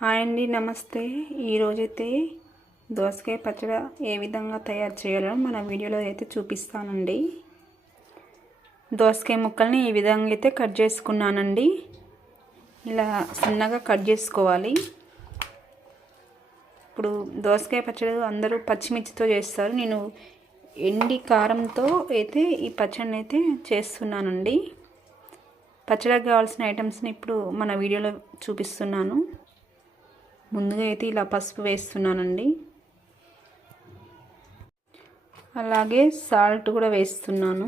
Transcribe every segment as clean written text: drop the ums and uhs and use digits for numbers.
Hi అండి, నమస్తే. ఈరోజైతే దోసకాయ పచ్చడి ఏ విధంగా తయారు చేయాలో మన వీడియోలో అయితే చూపిస్తానండి. దోసకాయ ముక్కల్ని ఈ విధంగా అయితే కట్ చేసుకున్నానండి. ఇలా సన్నగా కట్ చేసుకోవాలి. ఇప్పుడు దోసకాయ పచ్చడి అందరూ పచ్చిమిర్చితో చేస్తారు. నేను ఎండి కారంతో అయితే ఈ పచ్చడిని అయితే చేస్తున్నానండి. పచ్చడికి కావాల్సిన ఐటమ్స్ని ఇప్పుడు మన వీడియోలో చూపిస్తున్నాను. ముందుగా అయితే ఇలా పసుపు వేస్తున్నానండి. అలాగే సాల్ట్ కూడా వేస్తున్నాను.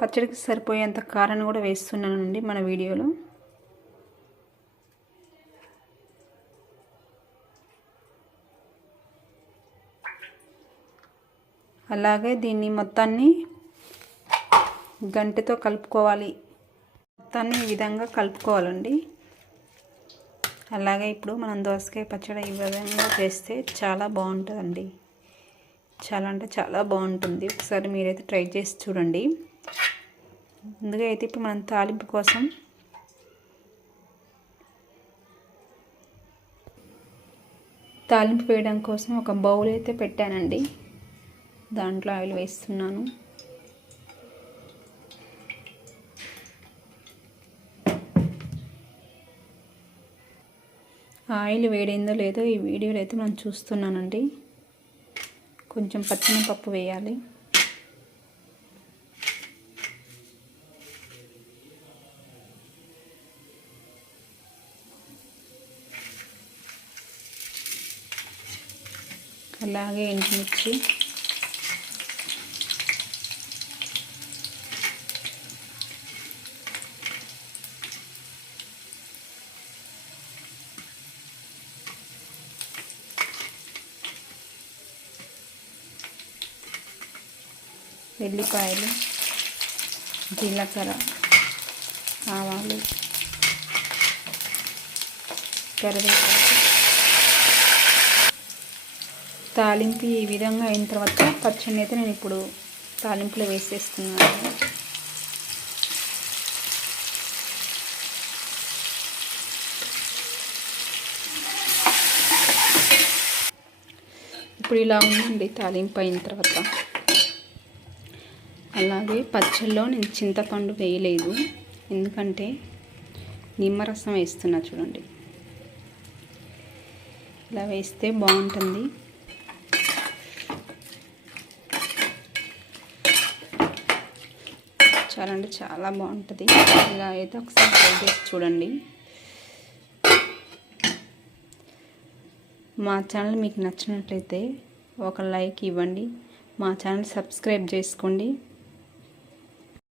పచ్చడికి సరిపోయేంత కారాన్ని కూడా వేస్తున్నానండి మన వీడియోలో. అలాగే దీన్ని మొత్తాన్ని గంటెతో కలుపుకోవాలి. మొత్తాన్ని ఈ విధంగా కలుపుకోవాలండి. అలాగే ఇప్పుడు మనం దోసకాయ పచ్చడి ఈ విధంగా చేస్తే చాలా బాగుంటుందండి. చాలా అంటే చాలా బాగుంటుంది. ఒకసారి మీరైతే ట్రై చేసి చూడండి. ముందుగా అయితే ఇప్పుడు మనం తాలింపు కోసం తాలింపు వేయడం కోసం ఒక బౌల్ అయితే పెట్టానండి. దాంట్లో ఆయిల్ వేస్తున్నాను. ఆయిల్ వేడైందో లేదో ఈ వీడియోలో అయితే మనం చూస్తున్నానండి. కొంచెం పచ్చిమిరపప్పు వేయాలి. అలాగే ఎండుమిర్చి, వెల్లిపాయలు, జీలకర్ర, ఆవాలు, కరివేపాకు. తాలింపు ఈ విధంగా అయిన తర్వాత పచ్చడిని అయితే నేను ఇప్పుడు తాలింపులో వేసేస్తున్నాను. ఇప్పుడు ఇలా ఉందండి తాలింపు అయిన తర్వాత. అలాగే పచ్చళ్ళలో నేను చింతపండు వేయలేదు, ఎందుకంటే నిమ్మరసం వేస్తున్నా. చూడండి, ఇలా వేస్తే బాగుంటుంది. చాలా అంటే చాలా బాగుంటుంది. ఇలా అయితే ఒకసారి ట్రై చేసి చూడండి. మా ఛానల్ మీకు నచ్చినట్లయితే ఒక లైక్ ఇవ్వండి. మా ఛానల్ సబ్స్క్రైబ్ చేసుకోండి.